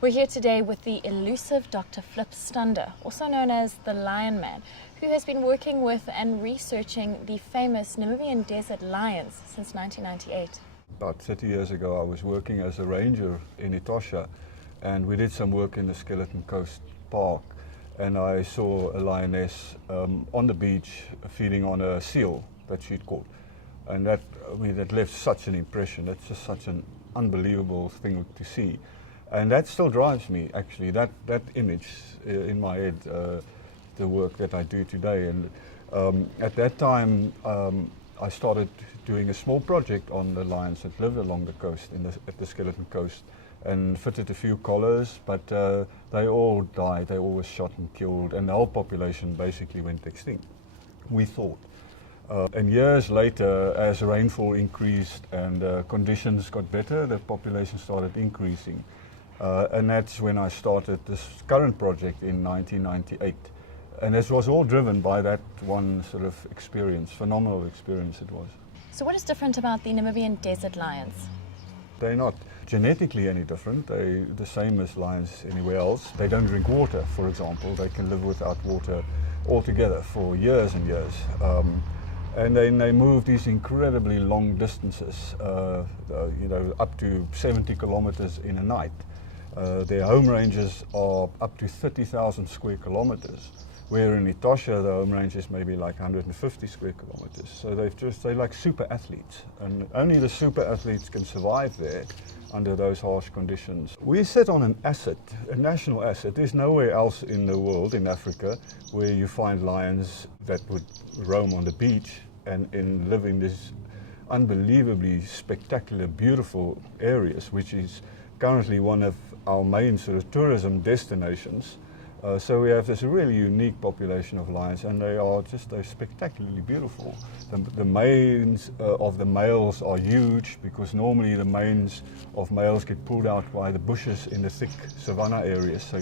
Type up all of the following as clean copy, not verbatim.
We're here today with the elusive Dr. Flip Stander, also known as the Lion Man, who has been working with and researching the famous Namibian Desert lions since 1998. About 30 years ago I was working as a ranger in Etosha, and we did some work in the Skeleton Coast Park, and I saw a lioness on the beach feeding on a seal that she'd caught. And that left such an impression. That's just such an unbelievable thing to see. And that still drives me, actually, that image in my head, the work that I do today. And at that time, I started doing a small project on the lions that lived along the coast, at the Skeleton Coast, and fitted a few collars, but they all died. They all were shot and killed, and the whole population basically went extinct, we thought. And years later, as rainfall increased and conditions got better, the population started increasing. And that's when I started this current project in 1998. And this was all driven by that one sort of experience, phenomenal experience it was. So what is different about the Namibian desert lions? They're not genetically any different. They're the same as lions anywhere else. They don't drink water, for example. They can live without water altogether for years and years. And then they move these incredibly long distances, up to 70 kilometers in a night. Their home ranges are up to 30,000 square kilometers, where in Etosha the home range is maybe like 150 square kilometers. So they're like super athletes, and only the super athletes can survive there under those harsh conditions. We sit on an asset, a national asset. There's nowhere else in the world, in Africa, where you find lions that would roam on the beach and live in these unbelievably spectacular, beautiful areas, which is currently one of our main sort of tourism destinations. So we have this really unique population of lions, and they're spectacularly beautiful. The manes of the males are huge, because normally the manes of males get pulled out by the bushes in the thick savanna areas. So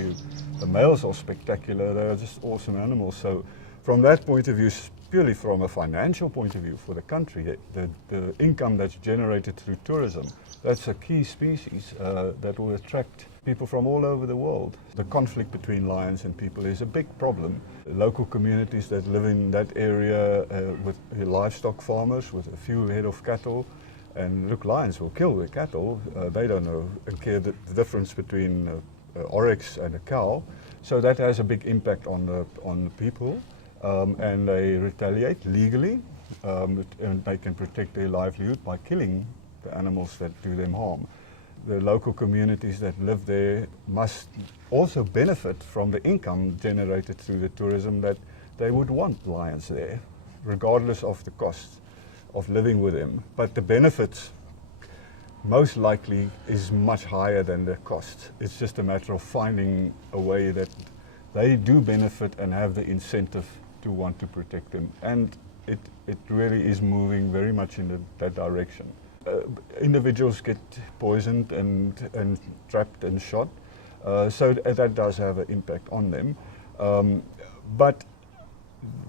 the males are spectacular. They're just awesome animals. So from that point of view, purely from a financial point of view for the country, the income that's generated through tourism, that's a key species that will attract people from all over the world. The conflict between lions and people is a big problem. Local communities that live in that area with livestock farmers with a few head of cattle, and look, lions will kill the cattle. They don't know care the difference between oryx and a cow, so that has a big impact on the people. And they retaliate legally, and they can protect their livelihood by killing the animals that do them harm. The local communities that live there must also benefit from the income generated through the tourism, that they would want lions there, regardless of the cost of living with them. But the benefits most likely is much higher than the cost. It's just a matter of finding a way that they do benefit and have the incentive to want to protect them, and it really is moving very much in that direction. Individuals get poisoned and trapped and shot, so that does have an impact on them. But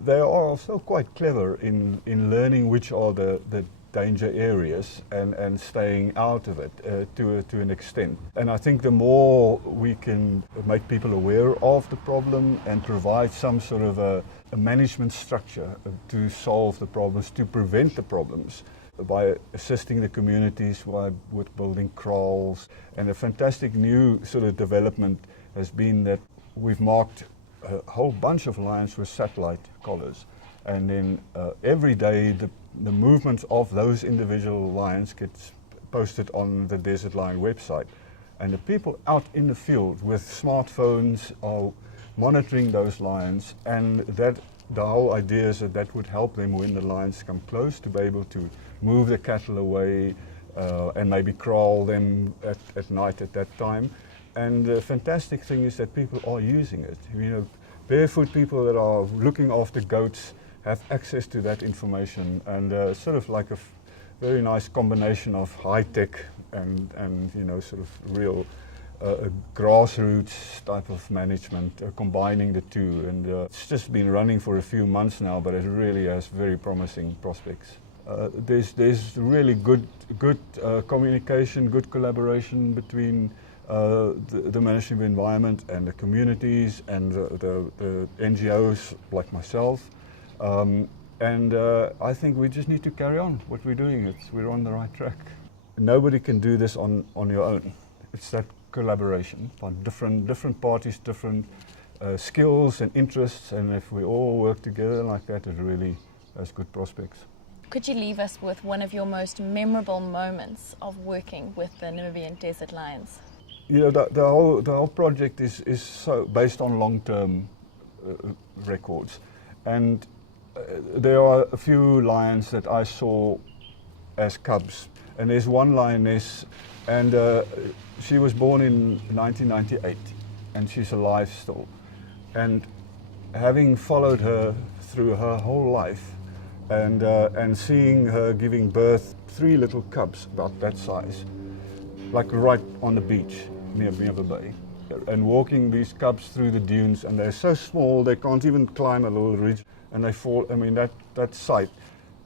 they are also quite clever in learning which are the danger areas and staying out of it to an extent. And I think the more we can make people aware of the problem and provide some sort of a management structure to solve the problems, to prevent the problems, by assisting the communities with building kraals. And a fantastic new sort of development has been that we've marked a whole bunch of lions with satellite collars, and then every day the movements of those individual lions gets posted on the Desert Lion website, and the people out in the field with smartphones are monitoring those lions, and the whole idea is that would help them when the lions come close to be able to move the cattle away and maybe kraal them at night at that time. And the fantastic thing is that people are using it. Barefoot people that are looking after goats have access to that information, and sort of like a very nice combination of high tech and sort of real grassroots type of management, combining the two. And it's just been running for a few months now, but it really has very promising prospects. There's really good communication, good collaboration between the Ministry of Environment and the communities and the NGOs like myself. I think we just need to carry on what we're doing. We're on the right track. Nobody can do this on your own. It's that collaboration on different parties, different skills and interests, and if we all work together like that, it really has good prospects. Could you leave us with one of your most memorable moments of working with the Namibian Desert Lions? You know, the whole project is so based on long-term records, and there are a few lions that I saw as cubs, and there's one lioness, and she was born in 1998, and she's alive still. And having followed her through her whole life, and seeing her giving birth 3 little cubs about that size, like right on the beach near the bay, and walking these cubs through the dunes, and they're so small they can't even climb a little ridge, and they fall. I mean, that sight,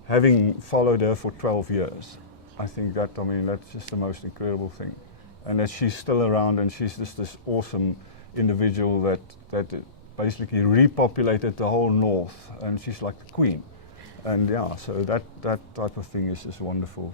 having followed her for 12 years, I think that's just the most incredible thing. And that she's still around, and she's just this awesome individual that basically repopulated the whole north, and she's like the queen. And yeah, so that type of thing is just wonderful.